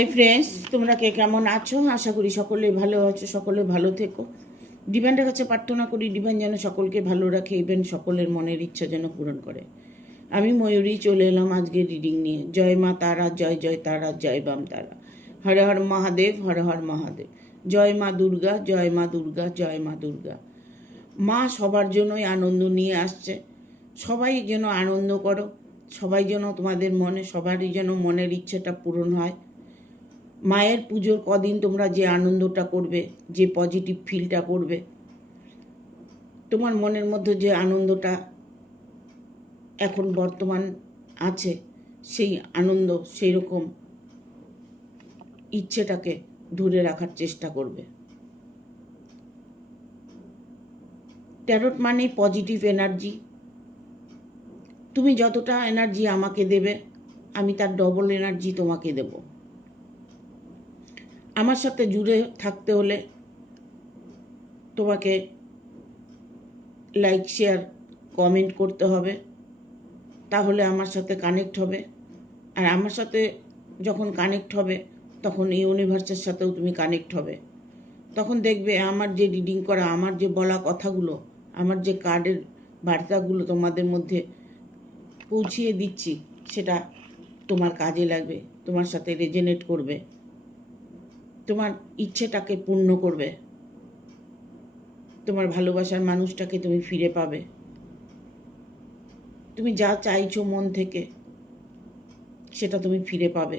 Hi friends, তোমরা কে কেমন আছো? আশা করি সকলে ভালো আছো, সকলে ভালো থেকো। ডিভাইনের কাছে প্রার্থনা করি ডিভাইন যেন সকলকে ভালো রাখে, ইভেন সকলের মনের ইচ্ছা যেন পূরণ করে। আমি ময়ূরী চলে এলাম আজকে রিডিং নিয়ে। জয় মা তারা, জয় জয় তারা, জয় বাম তারা। হর হর মহাদেব, হর হর মহাদেব। জয় মা দুর্গা, জয় মা দুর্গা, জয় মা দুর্গা। মা সবার জন্যই আনন্দ নিয়ে আসছে। সবাই যেন আনন্দ করো, সবাই যেন তোমাদের মনে, সবারই যেন মনের ইচ্ছেটা পূরণ হয়। মায়ের পুজোর কদিন তোমরা যে আনন্দটা করবে, যে পজিটিভ ফিলটা করবে, তোমার মনের মধ্যে যে আনন্দটা এখন বর্তমান আছে, সেই আনন্দ, সেই রকম ইচ্ছেটাকে ধরে রাখার চেষ্টা করবে। ট্যারোট মানে পজিটিভ এনার্জি। তুমি যতটা এনার্জি আমাকে দেবে, আমি তার ডবল এনার্জি তোমাকে দেব। আমার সাথে জুড়ে থাকতে হলে তোমাকে লাইক, শেয়ার, কমেন্ট করতে হবে, তাহলে আমার সাথে কানেক্ট হবে। আর আমার সাথে যখন কানেক্ট হবে, তখন এই ইউনিভার্সের সাথেও তুমি কানেক্ট হবে। তখন দেখবে আমার যে রিডিং করা, আমার যে বলা কথাগুলো, আমার যে কার্ডের বার্তাগুলো তোমাদের মধ্যে পৌঁছিয়ে দিচ্ছি, সেটা তোমার কাজে লাগবে, তোমার সাথে রেজনেট করবে, তোমার ইচ্ছেটাকে পূর্ণ করবে, তোমার ভালোবাসার মানুষটাকে তুমি ফিরে পাবে। তুমি যা চাইছো মন থেকে, সেটা তুমি ফিরে পাবে।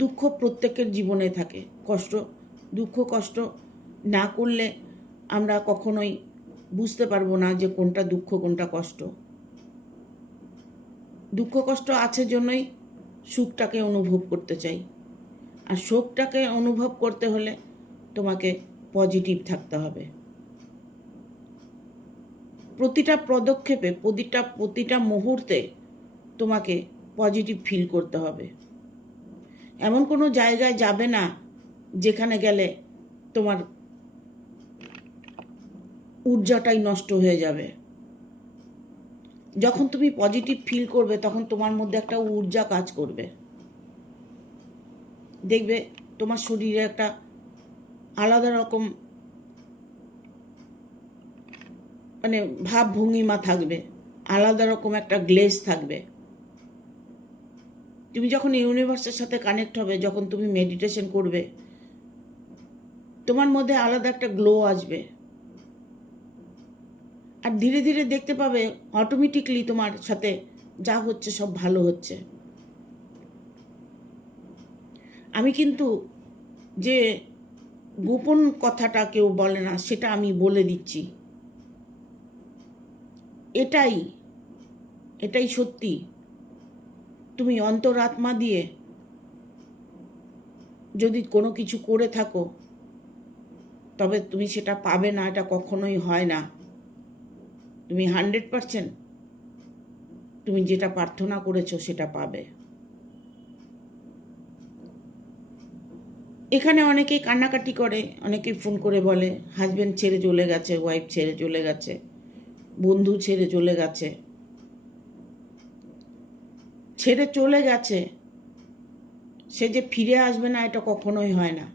দুঃখ প্রত্যেকের জীবনে থাকে, দুঃখ কষ্ট না করলে আমরা কখনোই বুঝতে পারবো না যে কোনটা দুঃখ কোনটা কষ্ট। দুঃখ কষ্ট আছে জন্যই সুখটাকে অনুভব করতে চাই। আর সুখটাকে অনুভব করতে হলে তোমাকে পজিটিভ থাকতে হবে। প্রতিটা পদক্ষেপে, প্রতিটা মুহূর্তে তোমাকে পজিটিভ ফিল করতে হবে। এমন কোনো জায়গায় যাবে না যেখানে গেলে তোমার ঊর্জাটাই নষ্ট হয়ে যাবে। যখন তুমি পজিটিভ ফিল করবে, তখন তোমার মধ্যে একটা ঊর্জা কাজ করবে। দেখবে তোমার শরীরে একটা আলাদা রকম ভাবভঙ্গিমা থাকবে, আলাদা রকম একটা গ্লেজ থাকবে। তুমি যখন ইউনিভার্সের সাথে কানেক্ট হবে, যখন তুমি মেডিটেশন করবে, তোমার মধ্যে আলাদা একটা গ্লো আসবে। আর ধীরে ধীরে দেখতে পাবে অটোমেটিকলি তোমার সাথে যা হচ্ছে সব ভালো হচ্ছে। আমি কিন্তু যে গোপন কথাটা কেউ বলে না, সেটা আমি বলে দিচ্ছি। এটাই সত্যি। তুমি অন্তরাত্মা দিয়ে যদি কোনো কিছু করে থাকো, তবে তুমি সেটা পাবে না, এটা কখনোই হয় না। তুমি 100% তুমি যেটা প্রার্থনা করেছো সেটা পাবে। এখানে অনেকেই কান্নাকাটি করে, অনেকেই ফোন করে বলে হাজব্যান্ড ছেড়ে চলে গেছে, ওয়াইফ ছেড়ে চলে গেছে, বন্ধু ছেড়ে চলে গেছে। ছেড়ে চলে গেছে, সে যে ফিরে আসবে না, এটা কখনোই হয় না।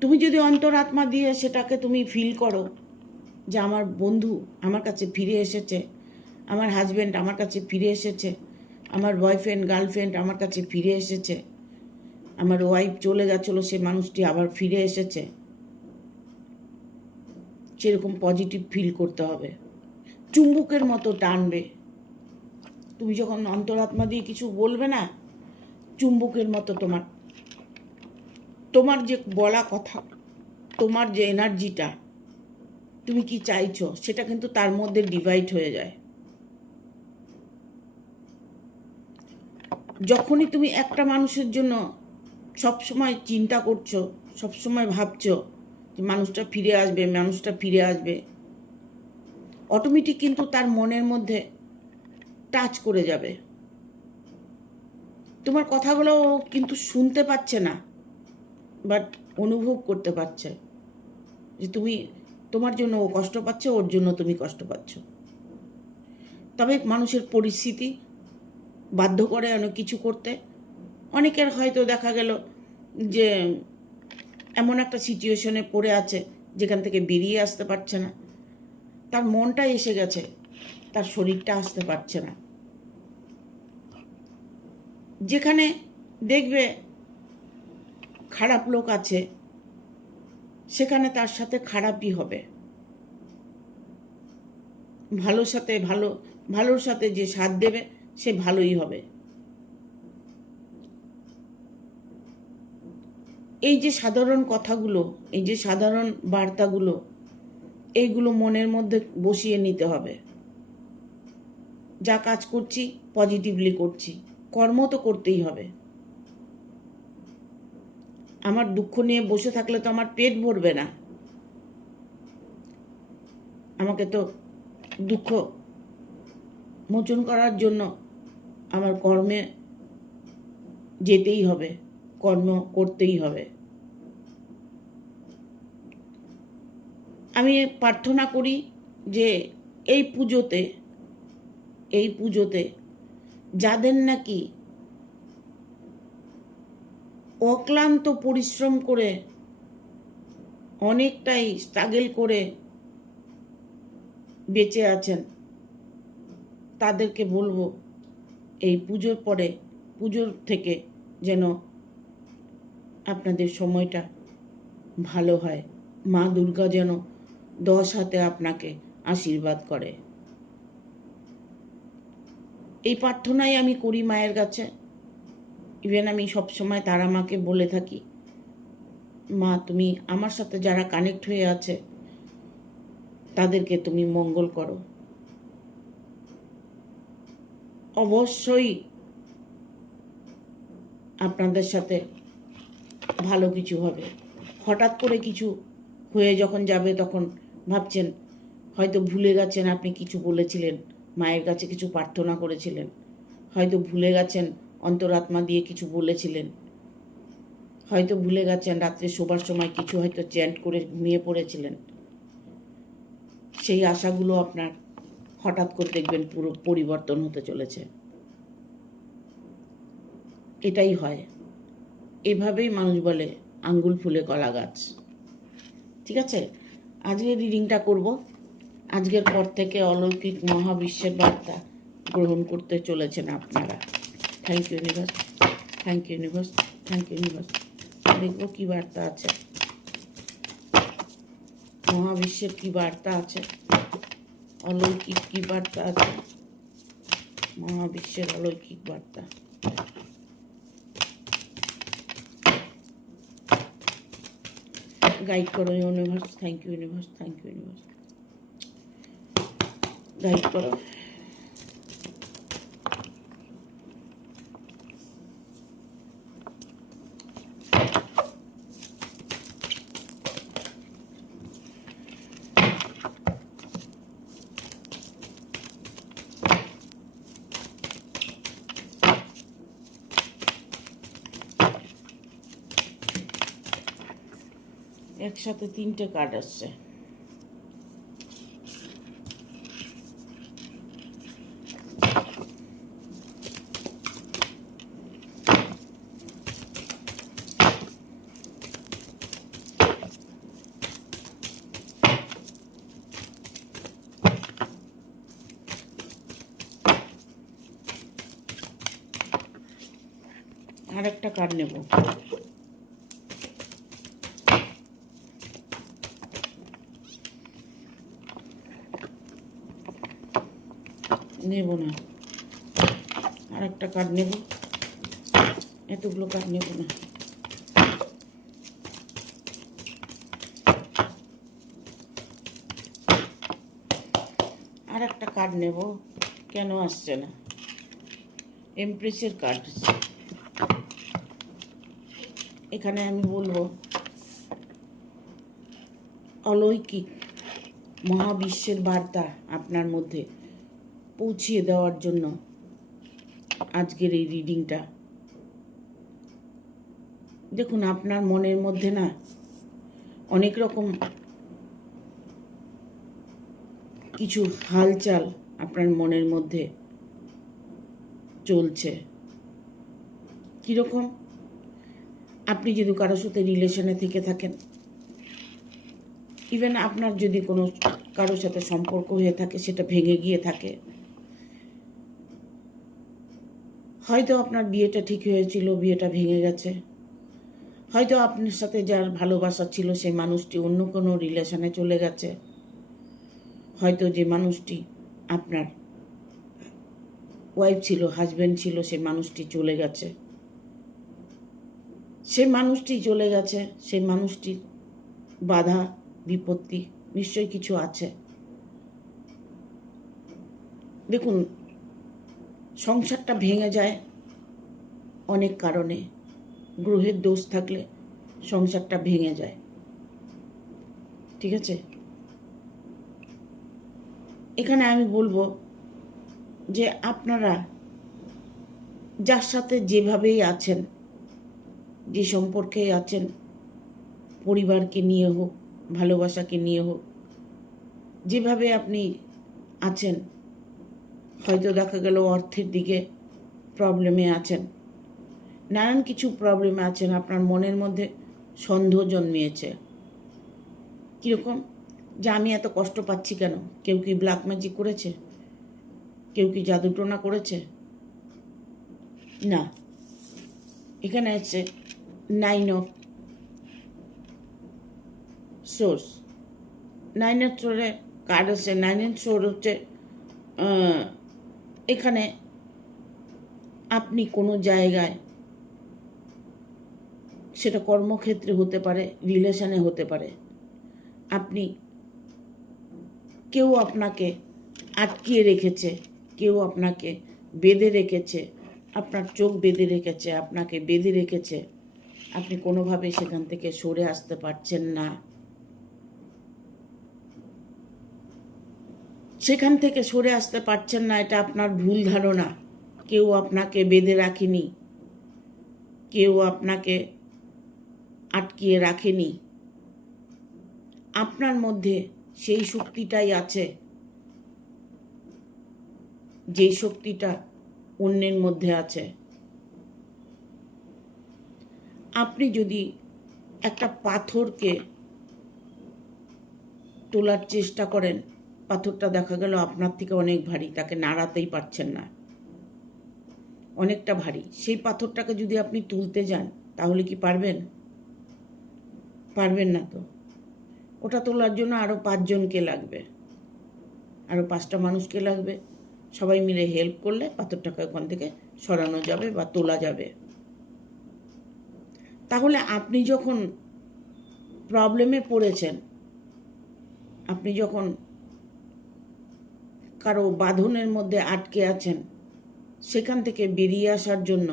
তুমি যদি অন্তরাত্মা দিয়ে সেটাকে তুমি ফিল করো যে আমার বন্ধু আমার কাছে ফিরে এসেছে, আমার হাজব্যান্ড আমার কাছে ফিরে এসেছে, আমার বয়ফ্রেন্ড গার্লফ্রেন্ড আমার কাছে ফিরে এসেছে, আমার ওয়াইফ চলে গেছিলো, সে মানুষটি আবার ফিরে এসেছে, সেরকম পজিটিভ ফিল করতে হবে। চুম্বকের মতো টানবে। তুমি যখন অন্তরাত্মা দিয়ে কিছু বলবে না, চুম্বকের মতো তোমার যে বলা কথা, তোমার যে এনার্জিটা, তুমি কি চাইছো, সেটা কিন্তু তার মধ্যে ডিভাইড হয়ে যায়। যখনই তুমি একটা মানুষের জন্য সবসময় চিন্তা করছো, সবসময় ভাবছো যে মানুষটা ফিরে আসবে, মানুষটা ফিরে আসবে, অটোমেটিক কিন্তু তার মনের মধ্যে টাচ করে যাবে। তোমার কথাগুলো কিন্তু শুনতে পাচ্ছে না, বাট অনুভব করতে পারছে যে তোমার জন্য ও কষ্ট পাচ্ছে, ওর জন্য তুমি কষ্ট পাচ্ছ। তবে মানুষের পরিস্থিতি বাধ্য করে অনেক কিছু করতে। অনেকের হয়তো দেখা গেল যে এমন একটা সিচুয়েশনে পড়ে আছে যেখান থেকে বেরিয়ে আসতে পারছে না, তার মনটা এসে গেছে, তার শরীরটা আসতে পারছে না। যেখানে দেখবে খারাপ লোক আছে সেখানে তার সাথে খারাপই হবে, ভালোর সাথে যে সাথ দেবে সে ভালোই হবে। এই যে সাধারণ কথাগুলো, এই যে সাধারণ বার্তাগুলো, এইগুলো মনের মধ্যে বসিয়ে নিতে হবে। যা কাজ করছি পজিটিভলি করছি, কর্ম তো করতেই হবে। আমার দুঃখ নিয়ে বসে থাকলে তো আমার পেট ভরবে না, আমাকে তো দুঃখ মোচন করার জন্য আমার কর্মে যেতেই হবে, কর্ম করতেই হবে। আমি প্রার্থনা করি যে এই পুজোতে যাদের নাকি অক্লান্ত পরিশ্রম করে অনেকটাই স্ট্রাগল করে বেঁচে আছেন, তাদেরকে বলবো এই পুজোর থেকে যেন আপনাদের সময়টা ভালো হয়। মা দুর্গা যেন 10 হাতে আপনাকে আশীর্বাদ করে। এই প্রার্থনাই আমি করি মায়ের কাছে। ইভেন আমি সবসময় তারা মাকে বলে থাকি, মা তুমি আমার সাথে যারা কানেক্ট হয়ে আছে তাদেরকে তুমি মঙ্গল করো। অবশ্যই আপনাদের সাথে ভালো কিছু হবে। হঠাৎ করে কিছু হয়ে যখন যাবে তখন ভাবছেন হয়তো ভুলে গেছেন আপনি কিছু বলেছিলেন, মায়ের কাছে কিছু প্রার্থনা করেছিলেন, হয়তো ভুলে গেছেন অন্তরাত্মা দিয়ে কিছু বলেছিলেন, হয়তো ভুলে গেছেন রাত্রে শোবার সময় কিছু হয়তো চ্যান্ট করে ঘুমিয়ে পড়েছিলেন। সেই আশাগুলো আপনার হঠাৎ করে দেখবেন পুরো পরিবর্তন হতে চলেছে। এটাই হয়, এভাবেই মানুষ বলে আঙ্গুল ফুলে কলা গাছ। ঠিক আছে, আজকে রিডিংটা করব। আজকের পর থেকে অলৌকিক মহাবিশ্বের বার্তা গ্রহণ করতে চলেছেন আপনারা। Thank you universe, thank you universe, thank you universe. দেখব কি বার্তা আছে, মহাবিশ্বের কি বার্তা আছে, অলৌকিক কি বার্তা আছে, মহাবিশ্বের অলৌকিক বার্তা। গাইড করো universe, thank you universe, thank you universe. Guide করো। একসাথে 3টে কার্ড আসছে। আর একটা কার্ড নেব। নেব না, আর একটা কার্ড নেব। এতগুলো কার্ড নেব না। আর একটা কার্ড নেব, কেন আসছে না? এমপ্রেসের কার্ড। এখানে আমি বলবো অলৌকিক মহাবিশ্বের বার্তা আপনার মধ্যে পৌঁছিয়ে দেওয়ার জন্য আজকের এই রিডিংটা। দেখুন আপনার মনের মধ্যে না অনেক রকম কিছু হালচাল আপনার মনের মধ্যে চলছে। কীরকম? আপনি যদি কারোর সাথে রিলেশনে থেকে থাকেন, ইভেন আপনার যদি কোনো কারোর সাথে সম্পর্ক হয়ে থাকে, সেটা ভেঙে গিয়ে থাকে, হয়তো আপনার বিয়েটা ঠিক হয়েছিল, বিয়েটা ভেঙে গেছে, হয়তো আপনার সাথে যার ভালোবাসা ছিল সেই মানুষটি অন্য কোনো রিলেশনে চলে গেছে, হয়তো যে মানুষটি আপনার ওয়াইফ ছিল, হাজব্যান্ড ছিল, সেই মানুষটি চলে গেছে, সেই মানুষটির বাধা বিপত্তি নিশ্চয়ই কিছু আছে। দেখুন, সংসারটা ভেঙে যায় অনেক কারণে। গ্রহের দোষ থাকলে সংসারটা ভেঙে যায়, ঠিক আছে? এখানে আমি বলবো যে আপনারা যার সাথে যেভাবেই আছেন, যে সম্পর্কেই আছেন, পরিবারকে নিয়ে হোক, ভালোবাসাকে নিয়ে হোক, যেভাবে আপনি আছেন, হয়তো দেখা গেল অর্থের দিকে প্রবলেমে আছেন, নানান কিছু প্রবলেমে আছেন, আপনার মনের মধ্যে সন্দেহ জন্মিয়েছে। কীরকম? যে আমি এত কষ্ট পাচ্ছি কেন? কেউ কি ব্ল্যাক ম্যাজিক করেছে? কেউ কি জাদুটোনা করেছে? না, এখানে আছে 9 অফ সোর্স। 9 অফ সোর্সের কার্ড আছে। 9 অফ সোর্স হচ্ছে এখানে আপনি কোনো জায়গায়, সেটা কর্মক্ষেত্রে হতে পারে, রিলেশনে হতে পারে, আপনি কেউ আপনাকে আটকিয়ে রেখেছে, কেউ আপনাকে বেঁধে রেখেছে, আপনার চোখ বেঁধে রেখেছে, আপনাকে বেঁধে রেখেছে, আপনি কোনোভাবে সেখান থেকে সরে আসতে পারছেন না। সেখান থেকে সরে আসতে পারছেন না, এটা আপনার ভুল ধারণা। কেউ আপনাকে বেঁধে রাখেনি, কেউ আপনাকে আটকিয়ে রাখেনি। আপনার মধ্যে সেই শক্তিটাই আছে, যে শক্তিটা অন্যের মধ্যে আছে। আপনি যদি একটা পাথরকে তোলার চেষ্টা করেন, পাথরটা দেখা গেল আপনার থেকে অনেক ভারী, তাকে নাড়াতেই পারছেন না, অনেকটা ভারী। সেই পাথরটাকে যদি আপনি তুলতে যান, তাহলে কি পারবেন? পারবেন না তো। ওটা তোলার জন্য আরও 5 জনকে লাগবে, আরও 5টা মানুষকে লাগবে। সবাই মিলে হেল্প করলে পাথরটাকে ওখান থেকে সরানো যাবে বা তোলা যাবে। তাহলে আপনি যখন প্রবলেমে পড়েছেন, আপনি যখন কারো বাঁধনের মধ্যে আটকে আছেন, সেখান থেকে বেরিয়ে আসার জন্য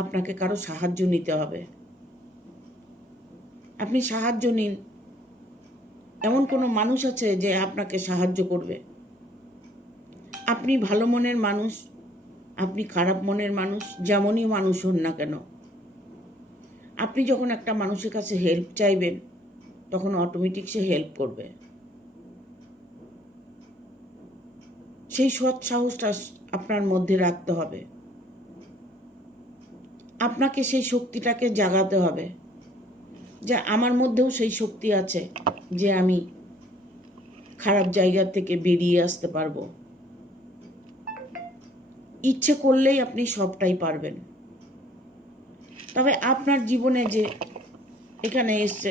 আপনাকে কারো সাহায্য নিতে হবে। আপনি সাহায্য নিন। এমন কোনো মানুষ আছে যে আপনাকে সাহায্য করবে? আপনি ভালো মনের মানুষ, আপনি খারাপ মনের মানুষ, যেমনই মানুষ হন না কেন, আপনি যখন একটা মানুষের কাছে হেল্প চাইবেন, তখন অটোমেটিক সে হেল্প করবে। সেই সৎ সাহসটা আপনার মধ্যে রাখতে হবে। আপনাকে সেই শক্তিটাকে জাগাতে হবে যে আমার মধ্যেও সেই শক্তি আছে, যে আমি খারাপ জায়গা থেকে বেরিয়ে আসতে পারবো। ইচ্ছে করলেই আপনি সবটাই পারবেন। তবে আপনার জীবনে যে এখানে এসছে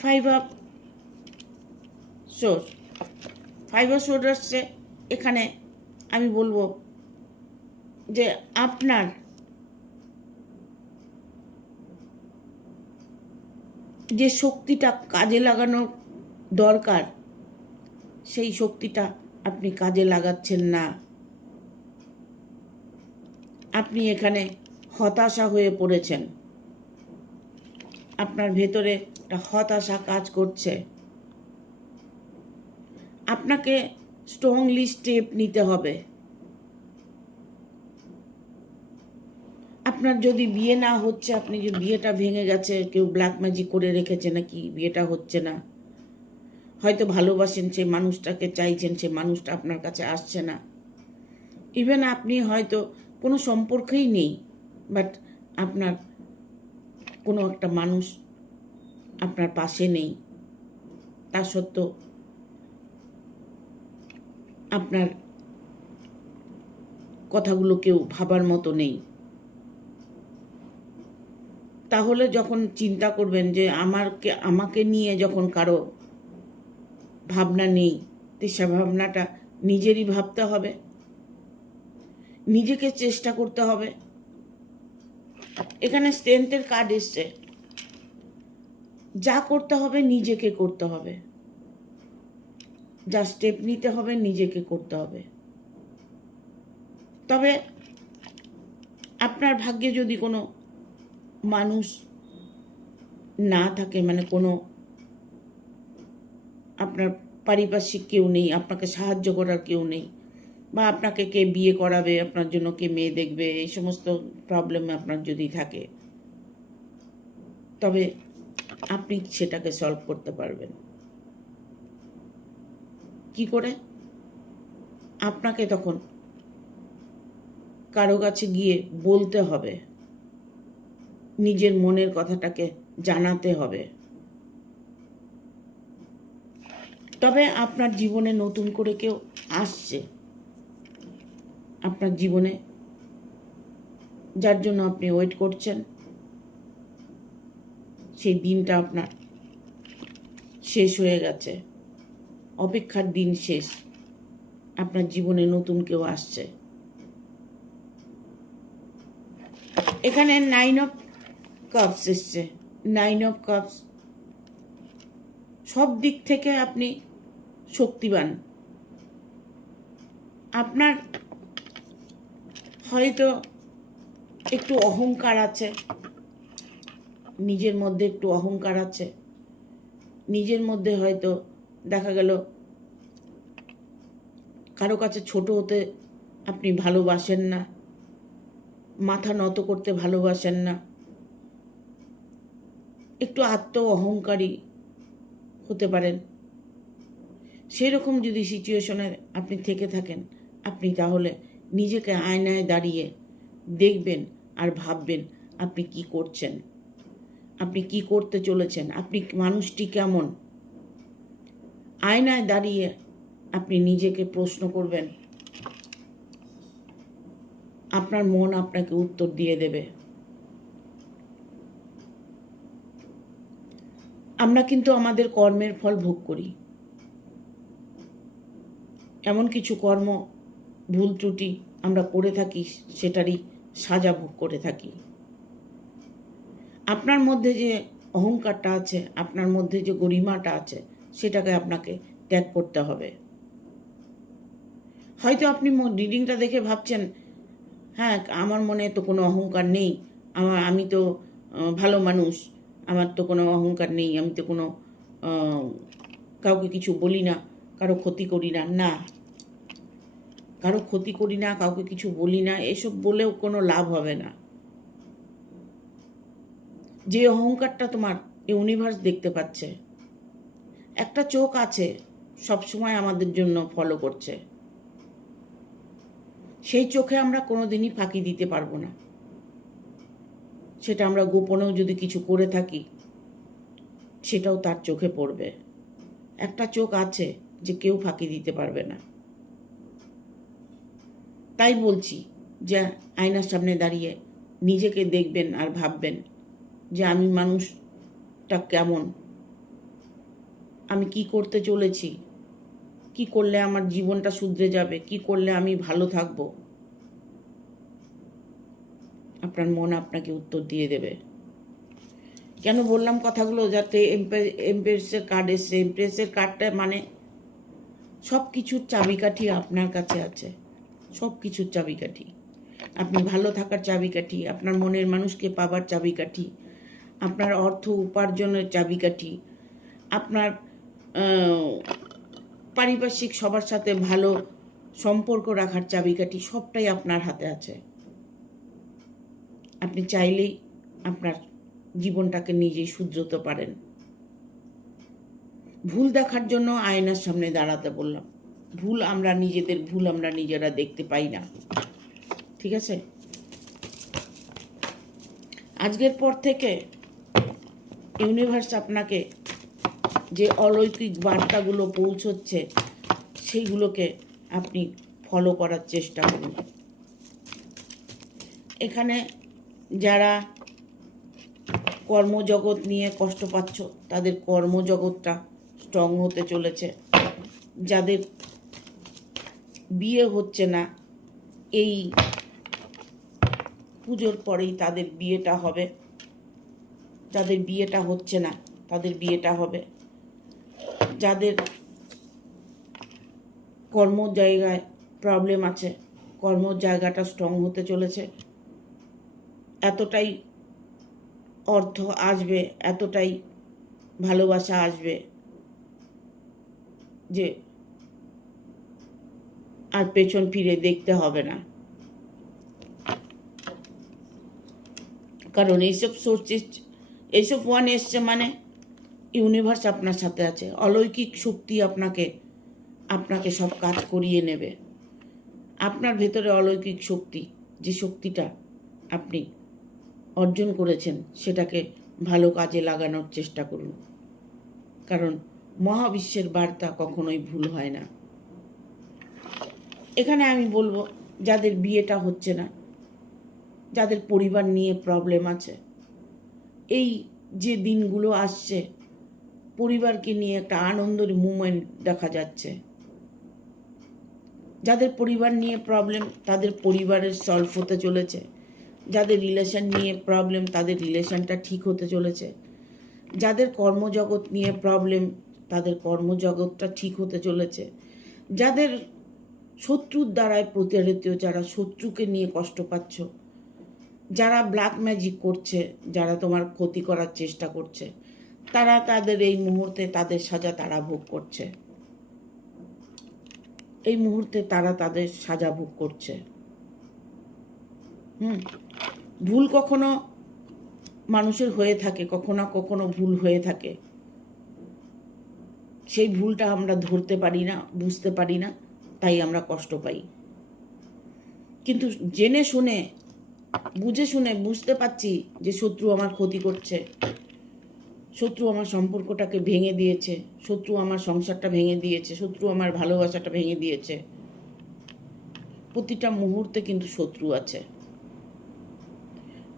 5 অফ সোর্স, 5 অফ সোর্স আসছে, এখানে আমি বলবো যে আপনার যে শক্তিটা কাজে লাগানোর দরকার, সেই শক্তিটা আপনি কাজে লাগাচ্ছেন না। আপনি এখানে হতাশা হয়ে পড়েছেন, আপনার ভেতরে একটা হতাশা কাজ করছে। আপনাকে স্ট্রংলি স্টেপ নিতে হবে। আপনার যদি বিয়ে না হচ্ছে, আপনি যে বিয়েটা ভেঙে গেছে, কেউ ব্ল্যাক ম্যাজিক করে রেখেছে নাকি, বিয়েটা হচ্ছে না, হয়তো ভালোবাসেন সেই মানুষটাকে, চাইছেন সেই মানুষটা আপনার কাছে আসছে না, ইভেন আপনি হয়তো কোনো সম্পর্কেই নেই, বাট আপনার কোনো একটা মানুষ আপনার পাশে নেই, তা সত্ত্বেও আপনার কথাগুলো কেউ ভাবার মতো নেই। তাহলে যখন চিন্তা করবেন যে আমাকে নিয়ে যখন কারো ভাবনা নেই, তো সে ভাবনাটা নিজেরই ভাবতে হবে, নিজেকে চেষ্টা করতে হবে। এখানে স্ট্রেংথের কার্ড এসছে, যা করতে হবে নিজেকে করতে হবে, যা স্টেপ নিতে হবে নিজেকে করতে হবে। তবে আপনার ভাগ্যে যদি কোনো মানুষ না থাকে, মানে কোনো আপনার পারিপার্শ্বিক কেউ নেই, আপনাকে সাহায্য করার কেউ নেই, বা আপনাকে কে বিয়ে করাবে, আপনার জন্য কে মেয়ে দেখবে, এই সমস্ত প্রবলেম আপনার যদি থাকে, তবে আপনি সেটাকে সলভ করতে পারবেন। কি করে? আপনাকে তখন কারো কাছে গিয়ে বলতে হবে, নিজের মনের কথাটাকে জানাতে হবে। তবে আপনার জীবনে নতুন করে কেউ আসছে, আপনার জীবনে, যার জন্য আপনি ওয়েট করছেন, সেই দিনটা আপনার শেষ হয়ে গেছে, অপেক্ষার দিন শেষ, আপনার জীবনে নতুন কেউ আসছে। এখানে 9 অফ কাপস এসছে। 9 অফ কাপস, সব দিক থেকে আপনি শক্তিবান। আপনার হয়তো একটু অহংকার আছে, নিজের মধ্যে একটু অহংকার আছে, নিজের মধ্যে হয়তো দেখা গেল কারো কাছে ছোট হতে আপনি ভালোবাসেন না, মাথা নত করতে ভালোবাসেন না, একটু আত্ম অহংকারী হতে পারেন। সেরকম যদি সিচুয়েশনে আপনি থেকে থাকেন, আপনি তাহলে নিজেকে আয়নায় দাঁড়িয়ে দেখবেন আর ভাববেন আপনি কি করছেন, আপনি কি করতে চলেছেন, আপনি মানুষটি কেমন। আয়নায় দাঁড়িয়ে আপনি নিজেকে প্রশ্ন করবেন, আপনার মন আপনাকে উত্তর দিয়ে দেবে। আমরা কিন্তু আমাদের কর্মের ফল ভোগ করি, এমন কিছু কর্ম ভুল ত্রুটি আমরা করে থাকি, সেটারই সাজা ভোগ করে থাকি। আপনার মধ্যে যে অহংকারটা আছে, আপনার মধ্যে যে গরিমাটা আছে, সেটাকে আপনাকে ত্যাগ করতে হবে। হয়তো আপনি রিডিংটা দেখে ভাবছেন, হ্যাঁ আমার মনে তো কোনো অহংকার নেই, আমি তো ভালো মানুষ, আমার তো কোনো অহংকার নেই, আমি তো কোনো কাউকে কিছু বলি না, কারো ক্ষতি করি না। না, কারো ক্ষতি করি না, কাউকে কিছু বলি না, এসব বলেও কোনো লাভ হবে না। যে অহংকারটা তোমার ইউনিভার্স দেখতে পাচ্ছে, একটা চোখ আছে সবসময় আমাদের জন্য ফলো করছে, সেই চোখে আমরা কোনোদিনই ফাঁকি দিতে পারবো না। সেটা আমরা গোপনেও যদি কিছু করে থাকি, সেটাও তার চোখে পড়বে। একটা চোখ আছে যে কেউ ফাঁকি দিতে পারবে না। তাই বলছি যে আয়নার সামনে দাঁড়িয়ে নিজেকে দেখবেন আর ভাববেন যে আমি মানুষটা কেমন, আমি কি করতে চলেছি, কি করলে আমার জীবনটা শুধরে যাবে, কি করলে আমি ভালো থাকব। আপনার মন আপনাকে উত্তর দিয়ে দেবে। কেন বললাম কথাগুলো, যাতে এমপ্রেসের কার্ড এসছে। এমপ্রেসের কার্ডটা মানে সব কিছুর চাবিকাঠি আপনার কাছে আছে, সব কিছুর চাবিকাঠি। আপনি ভালো থাকার চাবিকাঠি, আপনার মনের মানুষকে পাবার চাবিকাঠি, আপনার অর্থ উপার্জনের চাবিকাঠি, আপনার পারিপার্শ্বিক সবার সাথে ভালো সম্পর্ক রাখার চাবিকাঠি, সবটাই আপনার হাতে আছে। আপনি চাইলেই আপনার জীবনটাকে নিজেই শুধরতে পারেন। ভুল দেখার জন্য আয়নার সামনে দাঁড়াতে বললাম, নিজেদের ভুল আমরা নিজেরা দেখতে পাই না। ঠিক আছে, আজকের পর থেকে ইউনিভার্স আপনাকে যে অলৌকিক বার্তাগুলো পৌঁছচ্ছে সেইগুলোকে আপনি ফলো করার চেষ্টা করুন। এখানে যারা কর্মজগৎ নিয়ে কষ্ট পাচ্ছ তাদের কর্মজগৎটা স্ট্রং হতে চলেছে। যাদের বিয়ে হচ্ছে না, এই পুজোর পরেই তাদের বিয়েটা হবে। যাদের বিয়েটা হচ্ছে না তাদের বিয়েটা হবে। যাদের কর্ম জায়গায় প্রবলেম আছে, কর্ম জায়গাটা স্ট্রং হতে চলেছে। এতটাই অর্থ আসবে, এতটাই ভালোবাসা আসবে যে আর পেছন ফিরে দেখতে হবে না। কারণ এইসব ওয়ান এসছে মানে ইউনিভার্স আপনার সাথে আছে। অলৌকিক শক্তি আপনাকে সব কাজ করিয়ে নেবে। আপনার ভেতরে অলৌকিক শক্তি, যে শক্তিটা আপনি অর্জন করেছেন, সেটাকে ভালো কাজে লাগানোর চেষ্টা করুন। কারণ মহাবিশ্বের বার্তা কখনোই ভুল হয় না। এখানে আমি বলবো, যাদের বিয়েটা হচ্ছে না, যাদের পরিবার নিয়ে প্রবলেম আছে, এই যে দিনগুলো আসছে পরিবারকে নিয়ে একটা আনন্দের মুমেন্ট দেখা যাচ্ছে। যাদের পরিবার নিয়ে প্রবলেম তাদের পরিবারের সলভ হতে চলেছে। যাদের রিলেশন নিয়ে প্রবলেম তাদের রিলেশনটা ঠিক হতে চলেছে। যাদের কর্মজগৎ নিয়ে প্রবলেম তাদের কর্মজগৎটা ঠিক হতে চলেছে। যাদের শত্রুর দ্বারায় প্রতারিত, যারা শত্রুকে নিয়ে কষ্ট পাচ্ছ, যারা ব্ল্যাক ম্যাজিক করছে, যারা তোমার ক্ষতি করার চেষ্টা করছে, তারা তাদের এই মুহূর্তে তাদের সাজা তারা ভোগ করছে। এই মুহূর্তে তারা তাদের সাজা ভোগ করছে। ভুল কখনো মানুষের হয়ে থাকে, কখনো কখনো ভুল হয়ে থাকে। সেই ভুলটা আমরা ধরতে পারি না, বুঝতে পারি না, তাই আমরা কষ্ট পাই। কিন্তু জেনে শুনে, বুঝে শুনে বুঝতে পারছি যে শত্রু আমার ক্ষতি করছে, শত্রু আমার সম্পর্কটাকে ভেঙে দিয়েছে, শত্রু আমার সংসারটা ভেঙে দিয়েছে, শত্রু আমার ভালোবাসাটা ভেঙে দিয়েছে। প্রতিটা মুহূর্তে কিন্তু শত্রু আছে।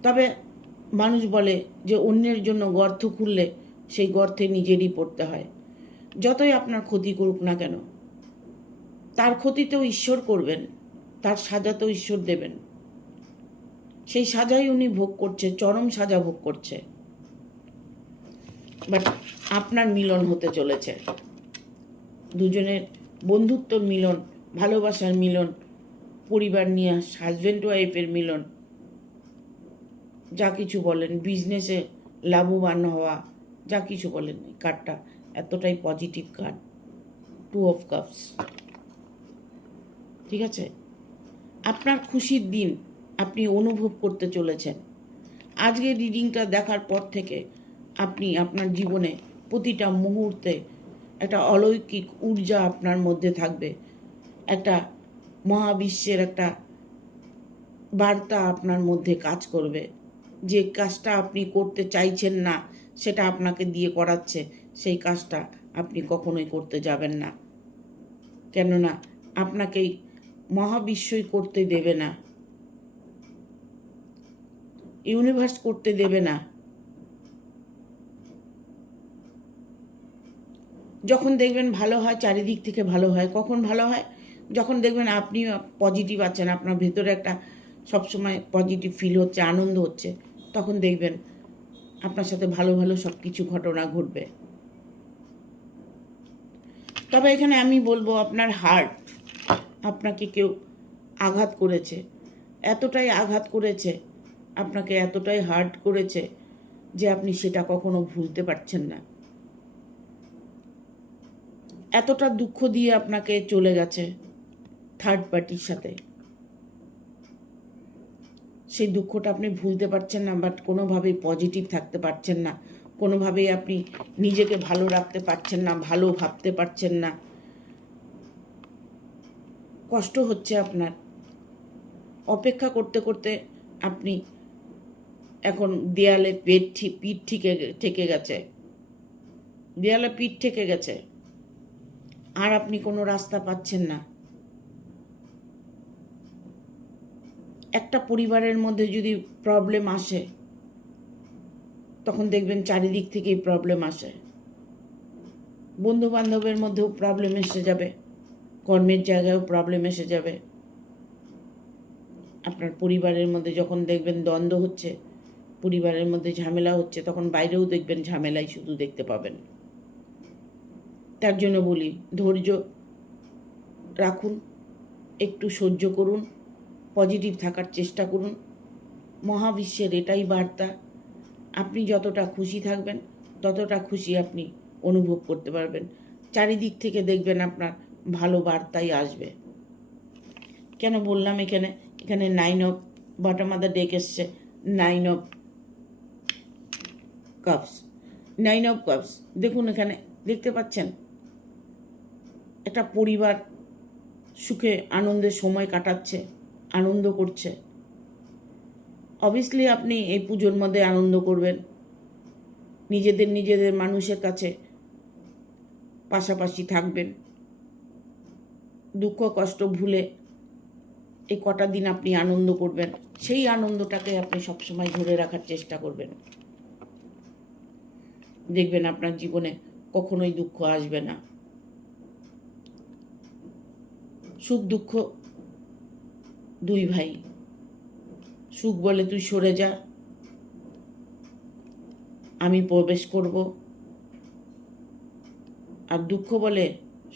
তবে মানুষ বলে যে অন্যের জন্য গর্ত খুললে সেই গর্তে নিজেরই পড়তে হয়। যতই আপনার ক্ষতি করুক না কেন, তার ক্ষতিতেও ঈশ্বর করবেন, তার সাজাতেও ঈশ্বর দেবেন। সেই সাজাই উনি ভোগ করছে, চরম সাজা ভোগ করছে। বাট আপনার মিলন হতে চলেছে, দুজনের বন্ধুত্বর মিলন, ভালোবাসার মিলন, পরিবার নিয়ে হাজব্যান্ড ওয়াইফের মিলন, যা কিছু বলেন, বিজনেসে লাভবান হওয়া, যা কিছু বলেন, এই কার্ডটা এতটাই পজিটিভ কার্ড, 2 of Cups। ঠিক আছে, আপনার খুশির দিন আপনি অনুভব করতে চলেছেন। আজকের রিডিংটা দেখার পর থেকে আপনি আপনার জীবনে প্রতিটা মুহূর্তে একটা অলৌকিক ঊর্জা আপনার মধ্যে থাকবে। একটা মহাবিশ্বের একটা বার্তা আপনার মধ্যে কাজ করবে। যে কাজটা আপনি করতে চাইছেন না সেটা আপনাকে দিয়ে করাচ্ছে, সেই কাজটা আপনি কখনোই করতে যাবেন না। কেননা আপনাকেই মহাবিশ্বই করতে দেবে না, ইউনিভার্স করতে দেবে না। যখন দেখবেন ভালো হয়, চারিদিক থেকে ভালো হয়। কখন ভালো হয়? যখন দেখবেন আপনি পজিটিভ আছেন, আপনার ভেতরে একটা সবসময় পজিটিভ ফিল হচ্ছে, আনন্দ হচ্ছে, তখন দেখবেন আপনার সাথে ভালো ভালো সব কিছু ঘটনা ঘটবে। তবে এখানে আমি বলবো, আপনার হার্ট, আপনাকে কেউ আঘাত করেছে, এতটাই আঘাত করেছে, আপনাকে এতটাই হার্ট করেছে যে আপনি সেটা কখনো ভুলতে পারছেন না। এতটা দুঃখ দিয়ে আপনাকে চলে গেছে থার্ড পার্টির সাথে, সেই দুঃখটা আপনি ভুলতে পারছেন না। বাট কোনোভাবেই পজিটিভ থাকতে পারছেন না, কোনোভাবেই আপনি নিজেকে ভালো রাখতে পারছেন না, ভালো ভাবতে পারছেন না। কষ্ট হচ্ছে আপনার, অপেক্ষা করতে করতে আপনি এখন দেয়ালে পিঠ ঠেকে গেছে, দেয়ালে পিঠ ঠেকে গেছে, আর আপনি কোনো রাস্তা পাচ্ছেন না। একটা পরিবারের মধ্যে যদি প্রবলেম আসে, তখন দেখবেন চারিদিক থেকেই প্রবলেম আসে। বন্ধু বান্ধবের মধ্যেও প্রবলেম এসে যাবে, কর্মের জায়গায়ও প্রবলেম এসে যাবে। আপনার পরিবারের মধ্যে যখন দেখবেন দ্বন্দ্ব হচ্ছে, পরিবারের মধ্যে ঝামেলা হচ্ছে, তখন বাইরেও দেখবেন ঝামেলাই শুধু দেখতে পাবেন। তার জন্য বলি, ধৈর্য রাখুন, একটু সহ্য করুন, পজিটিভ থাকার চেষ্টা করুন। মহাবিশ্বের এটাই বার্তা, আপনি যতটা খুশি থাকবেন ততটা খুশি আপনি অনুভব করতে পারবেন। চারিদিক থেকে দেখবেন আপনার ভালো বার্তাই আসবে। কেন বললাম এখানে 9 of bottom of the deck এসছে, 9 অফ কাপস, 9 অফ কাপস। দেখুন এখানে দেখতে পাচ্ছেন একটা পরিবার সুখে আনন্দের সময় কাটাচ্ছে, আনন্দ করছে। অবভিয়াসলি আপনি এই পুজোর মধ্যে আনন্দ করবেন, নিজেদের মানুষের কাছে পাশাপাশি থাকবেন, দুঃখ কষ্ট ভুলে এই কটা দিন আপনি আনন্দ করবেন। সেই আনন্দটাকে আপনি সবসময় ধরে রাখার চেষ্টা করবেন। দেখবেন আপনার জীবনে কখনোই দুঃখ আসবে না। সুখ দুঃখ দুই ভাই। সুখ বলে তুই সরে যা, আমি প্রবেশ করব, আর দুঃখ বলে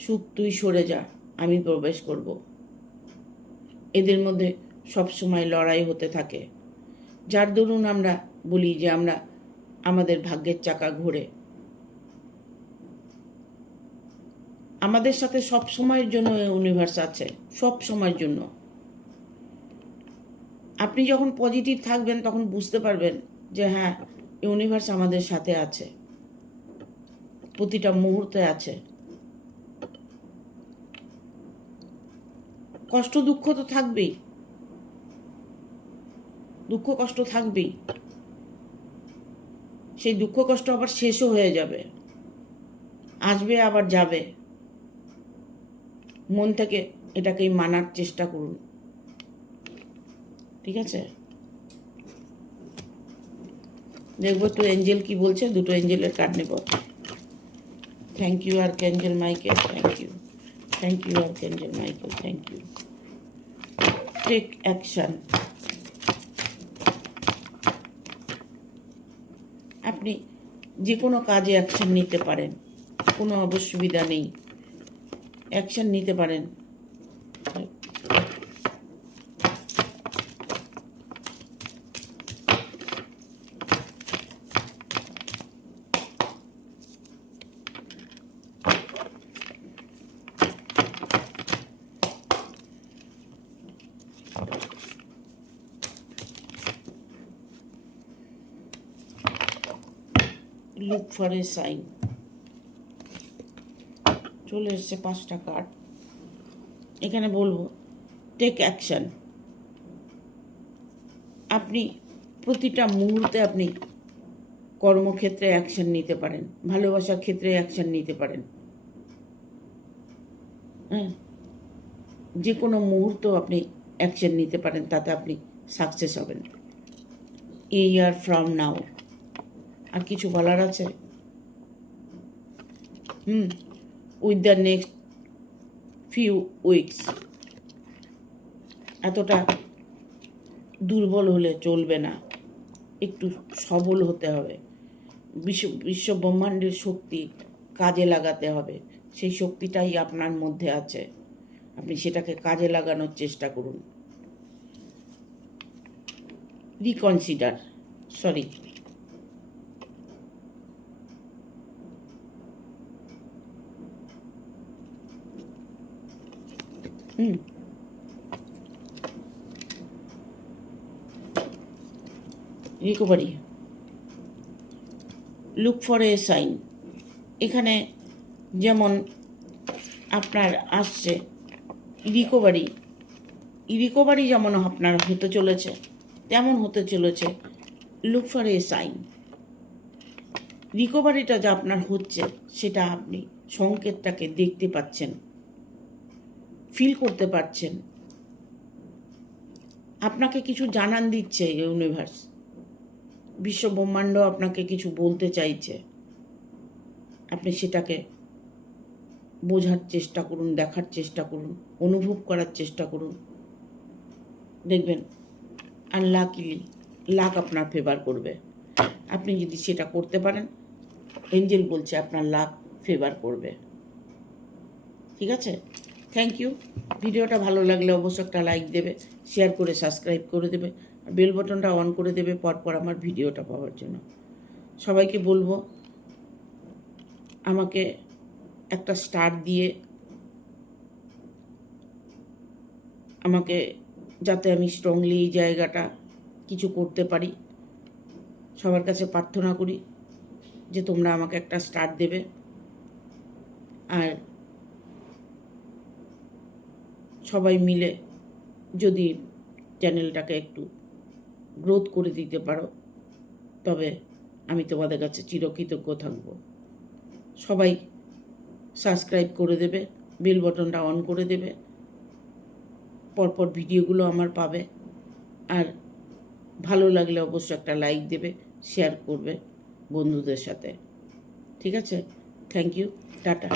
সুখ তুই সরে যা, আমি প্রবেশ করব। এদের মধ্যে সবসময় লড়াই হতে থাকে, যার দরুন আমরা বলি যে আমরা আমাদের ভাগ্যের চাকা ঘোরে। আমাদের সাথে সব সময়ের জন্য ইউনিভার্স আছে, সব সময়ের জন্য। আপনি যখন পজিটিভ থাকবেন তখন বুঝতে পারবেন যে হ্যাঁ, ইউনিভার্স আমাদের সাথে আছে, প্রতিটা মুহূর্তে আছে। কষ্ট দুঃখ তো থাকবেই, দুঃখ কষ্ট থাকবেই। সেই দুঃখ কষ্ট আবার শেষও হয়ে যাবে, আসবে আবার যাবে। মন থেকে এটাকেই মানার চেষ্টা করুন, ঠিক আছে? দেখবো তো এঞ্জেল কি বলছে, দুটো এঞ্জেলের কার্ড নেব। Thank you archangel Michael, thank you, thank you archangel Michael, thank you. Take action. আপনি যে কোনো কাজে অ্যাকশন নিতে পারেন, কোনো অসুবিধা নেই, অ্যাকশন নিতে পারেন। Look for a sign. চলে এসছে 5টা কার্ড। এখানে বলবো টেক অ্যাকশন। আপনি প্রতিটা মুহূর্তে আপনি কর্মক্ষেত্রে অ্যাকশন নিতে পারেন, ভালোবাসার ক্ষেত্রে অ্যাকশন নিতে পারেন। হ্যাঁ, যে কোনো মুহূর্ত আপনি অ্যাকশন নিতে পারেন, তাতে আপনি সাকসেস হবেন। এ ইয়ার ফ্রম নাও। আর কিছু বলার আছে? With the next few weeks. এতটা দুর্বল হলে চলবে না, একটু সবল হতে হবে। বিশ্ব ব্রহ্মাণ্ডের শক্তি কাজে লাগাতে হবে, সেই শক্তিটাই আপনার মধ্যে আছে, আপনি সেটাকে কাজে লাগানোর চেষ্টা করুন। Reconsider, sorry, recovery. Look for a sign. এখানে যেমন আপনার আসছে রিকভারি যেমন আপনার হতে চলেছে, তেমন হতে চলেছে লুক ফর এ সাইন। রিকভারিটা যা আপনার হচ্ছে সেটা আপনি সংকেতটাকে দেখতে পাচ্ছেন, ফিল করতে পারছেন। আপনাকে কিছু জানান দিচ্ছে ইউনিভার্স, বিশ্ব ব্রহ্মাণ্ড আপনাকে কিছু বলতে চাইছে। আপনি সেটাকে বোঝার চেষ্টা করুন, দেখার চেষ্টা করুন, অনুভব করার চেষ্টা করুন। দেখবেন আনলাকিলি লাক আপনার ফেভার করবে। আপনি যদি সেটা করতে পারেন, এঞ্জেল বলছে আপনার লাক ফেভার করবে। ঠিক আছে, থ্যাংক ইউ। ভিডিওটা ভালো লাগলে অবশ্যই একটা লাইক দেবে, শেয়ার করে সাবস্ক্রাইব করে দেবে, আর বেল বাটনটা অন করে দেবে পরপর আমার ভিডিওটা পাওয়ার জন্য। সবাইকে বলবো আমাকে একটা স্টার দিয়ে আমাকে, যাতে আমি স্ট্রংলি এই জায়গাটা কিছু করতে পারি। সবার কাছে প্রার্থনা করি যে তোমরা আমাকে একটা স্টার দেবে, আর সবাই মিলে যদি চ্যানেলটাকে একটু গ্রোথ করে দিতে পারো, তবে আমি তোমাদের কাছে চিরকৃতজ্ঞ থাকব। সবাই সাবস্ক্রাইব করে দেবে, বেল বাটনটা অন করে দেবে, পরপর ভিডিওগুলো আমার পাবে। আর ভালো লাগলে অবশ্যই একটা লাইক দেবে, শেয়ার করবে বন্ধুদের সাথে। ঠিক আছে, থ্যাংক ইউ, টাটা।